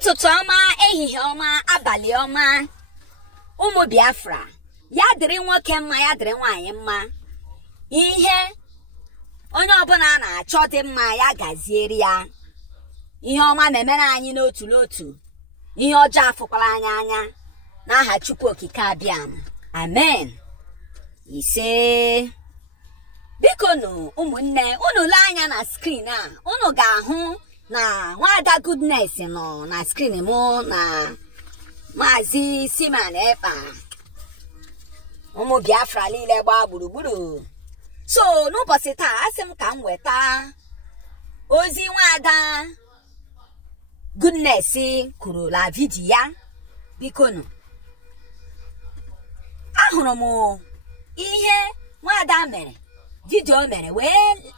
Ụtụtụ ọma, ehihie ọma, abalị ọma. Ụmụ Biafra, ya dịrị nwoke mma, ya dịrị nwaanyị mma. Ihe onye ọbụla na-achọ dị mma, ya gazieri ya. Ihe ọma na-emere anyị n'otu n'otu. Ihe ọjọọ afụkwala anyị anya. N'aha Chukwu Okike abịam. Amen. Ise. Bikonu ụmụnne, unu lee anya na screen a, unu ga-ahụ na Nwada Goodness nọ na screen mụ na Maazị Siman Ekpa. Ụmụ Biafra niile gbaa gburugburu. So n'ụbọchị taa asị m ka m weta ozi Nwada Goodness kwuru na vidiyo ya. Bikonu, ahụrụ m ihe Nwada mere, vidiyo mere, wee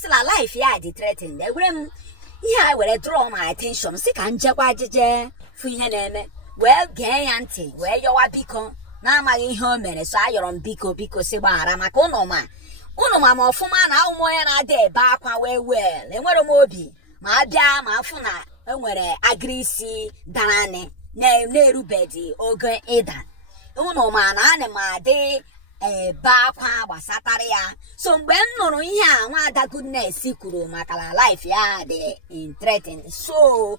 sila life ya dị threatened. Ewere m ihe a were draw my attention, si ka njekwa ajije fu ihe na-eme, wee gee ya ntị, wee yọwa biko na-amaghị ihe o mere. So ayọrọ m biko si gbaghara, maka unu ma ọfụma na ụmụ onye na-adị ebe akwa wee enwere m obi ma abịa ma afụ na enwere agrisi darani na-erubedi oge ịda. Unu ma na ana m adị ebe akwa gbasatara ya. So mgbe m nụrụ ihe a Nwada Goodness kwuru maka na life ya dị threatened, so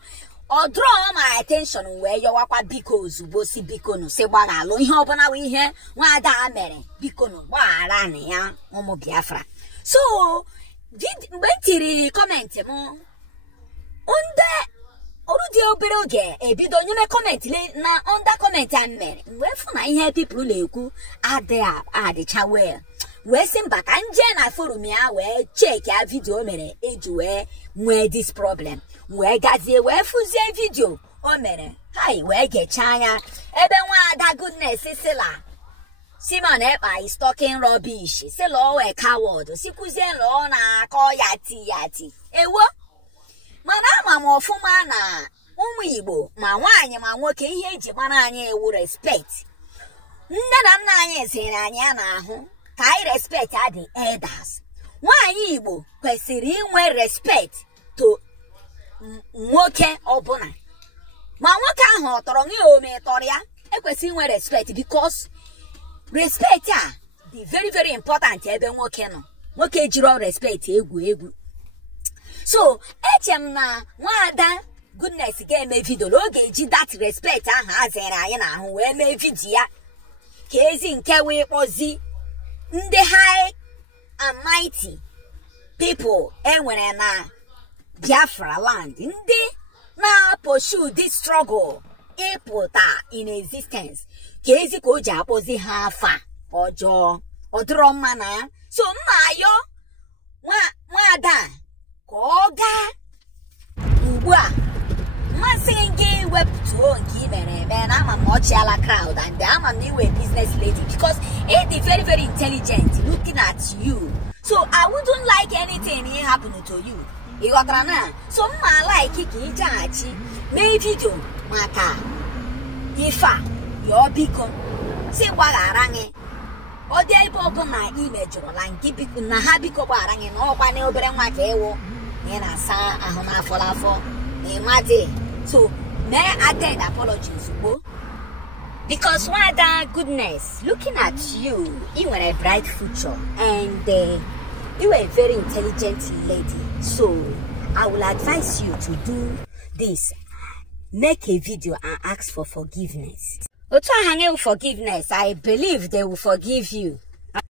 ọ draw my attention, wee yọwakwa biko ozugbo si bikonu si gbaghalụ ihe ọbụla wụ ihe Nwada mere, bikonu gbaghara na ya ụmụ Biafra. So mgbe m tiri kọmentị m, ndị ọrụ dị obere oge ebido nyeme kọmentị na onda kọmentị a mere, mgbe fụ na ihe people na-ekwu adịcha wee sị mba ka nje na forum ya wee check ya vidio mere eji wee nwee this problem. Wee gazie wee fụzie vidio o mere, hai wee gecha anya ebe Nwada Goodness sila Siman Ekpa is talking rubbish, sila o wee coward, sikwuzie lọ na-akọ ya ti ewo. Mana ama m ọfụma na ụmụ Igbo ma nwaanyị ma nwoke ihe eji mara anyị ewu respect. Nne na nna anyị ziri anyị a n'ahụ ka anyị respect the elders. Nwaanyị Igbo kwesịrị inwe respect to nwoke ọbụla, ma nwoke ahụ ọ tọrọ gị ome tọrọ ya, ekwesịrị inwe respect, because respect a dị very important ebe nwoke nọ. Nwoke jiri respect egwu. So eche m na Nwada Goodness ga-eme vidio n'oge eji that respect ahụ azere anyị n'ahụ wee mee vidiyo ya ka ezi nke wee kpọzi ndị high and mighty people enwere na Biafra land, ndị na-pursue this struggle ịpụta in existence, ka ezi ka o ji akpọzi ha afa ọjọọ ọdụrọ mma na ya. So mma ayọ Nwada ka ọ gaa ugbu a, mmasị gị wepụtuo nke i mere eme na ama m ọchịala crowd, and ama m iwe business lady, because it is very intelligent looking at you. So I wouldn't like anything happen to you. Ịghọtara na? So mma like ka ị jaghachi mee vidio maka ife a yọọ biko si gbaghara gị. Ọ dị ebe ọbụla ị mejọrọla nke biko na ha biko gbaghara gị, na ọkwa na obere nwa ka ewu na ị na-asa ahụ n'afọ na ịmadị. So may attend apology ozugbo, because Nwada Goodness, looking at you, you were a bright future, and you were a very intelligent lady. So I will advise you to do this: make a video and ask for forgiveness. Forgiveness, I believe they will forgive you.